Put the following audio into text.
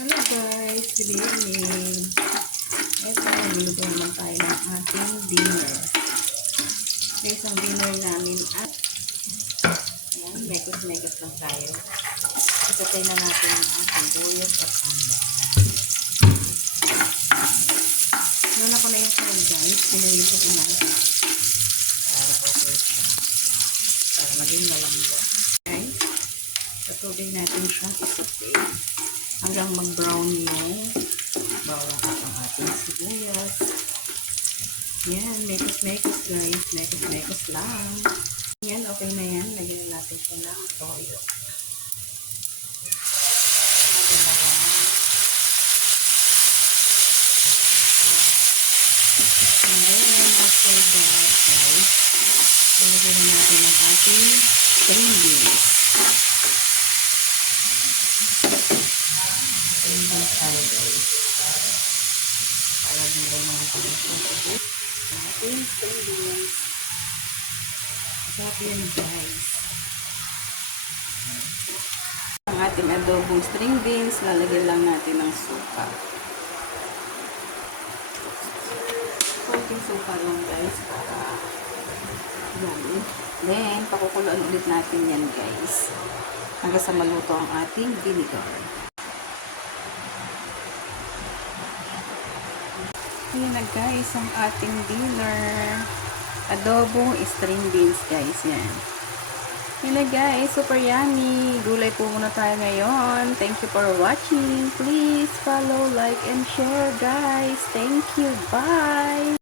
Hello guys, good evening. Ito, magluluto naman tayo ng ating dinner. Guys, ang dinner namin at yan, mekos-mekos lang tayo. Isatay na natin ang ating buyos at sambal. Nuna ko na yung sarap guys, pinawisa ko na para okay siya. Para maging malambot. Guys, patubig natin siyang isatay hanggang mag-brown yung bawang at ang ating sibuyas. Yan, mekos-mekos guys. Mekos-mekos lang. Yan, okay na yan. Lagyan natin siya ng toyo. And then, after that, guys, lagyan natin ang ating string beans. String beans tayo guys. Para nilay mga pagkakas. Ating string beans. Sarap yan guys. Ang ating adobong string beans, lalagyan lang natin ng suka. Konting suka lang guys para yummy. Then, pakukuluan ulit natin yan guys. Hanggang sa maluto ang ating vinegar. Yan na guys ang ating dinner. Adobo string beans guys. Yan. Yan na guys. Super yummy. Gulay po muna tayo ngayon. Thank you for watching. Please follow, like, and share guys. Thank you. Bye.